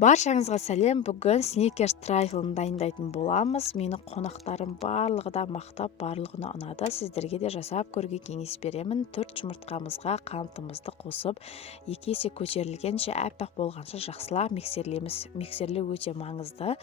Баршаңызға сәлем. Бүгін сникерс трайфлын дайындайтын боламыз. Мені қонақтарым барлығы да мақтап, барлығына ұнады. Сіздерге де жасап көруге кеңес беремін. 4 жұмыртқамызға қантымызды қосып, 2 есе көтерілгенше, аппақ болғанша жақсылап миксерлейміз. Миксерлеу өте маңызды.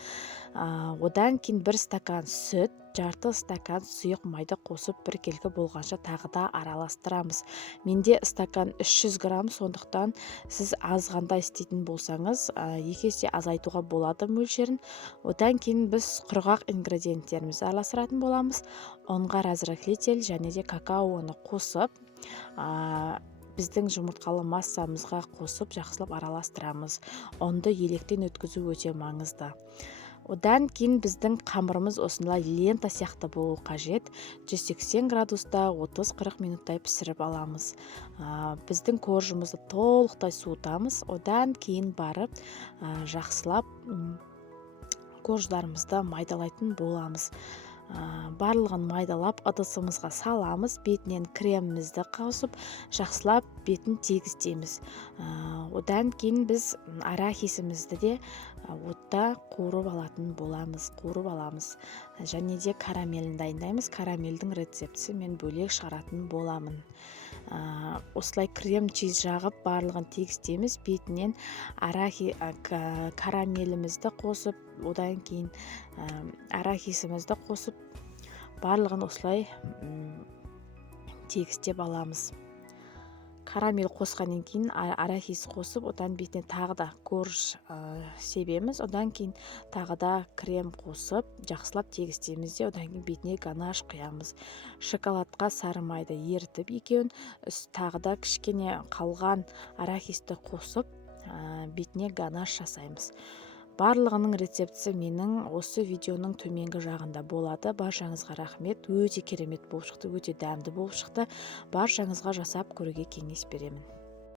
Одан кейін 1 стакан сүт, жарты стакан сұйық майды қосып, 1 келкі болғанша тағы да араластырамыз. Менде стакан 300 грамм, сондықтан сіз азғанда істейтін болсаңыз, 2 есе азайтуға болады мөлшерін. Одан кейін біз құрғақ ингредиенттерімізді араластыратын боламыз. Ұнға разрыхлитель және де какаоны қосып, біздің жұмыртқалы массамызға қосып, жақсылап араластырамыз. Ұнды електен өткізу өте маңызды. Одан кейін біздің қамырымыз осындай лента сияқты болу қажет. 180 градуста 30-40 минуттай пісіріп аламыз. Біздің коржымызды толықтай суытамыз. Одан кейін барып жақсылап корждарымызды майдалайтын боламыз. Барлығын майдалап ыдысымызға саламыз. Бетінен кремімізді қосып, жақсылап бетін тегістейміз. Одан кейін біз арахисімізді де отта қуырып аламыз. Және де карамелін дайындаймыз. Карамелдің рецептісі мен бөлек шығаратын боламын. Осылай крем чиз жағып, барлығын тегістейміз. Бетінен карамелімізді қосып, одан кейін арахисімізді қосып, барлығын осылай тегістеп аламыз. Карамел қосқаннан кейін арахис қосып, одан бетіне тағы да корж себеміз. Одан кейін тағы да крем қосып, жақсылап тегістейміз де, одан кейін бетіне ганаш құямыз. Шоколадқа сары майды ерітіп екеуін, тағы да кішкене қалған арахисті қосып, бетіне ганаш жасаймыз. Барлығының рецептісі менің осы видеоның төменгі жағында болады. Баршаңызға рахмет. Өте керемет болып шықты, өте дәмді болып шықты. Баршаңызға жасап көруге кеңес беремін.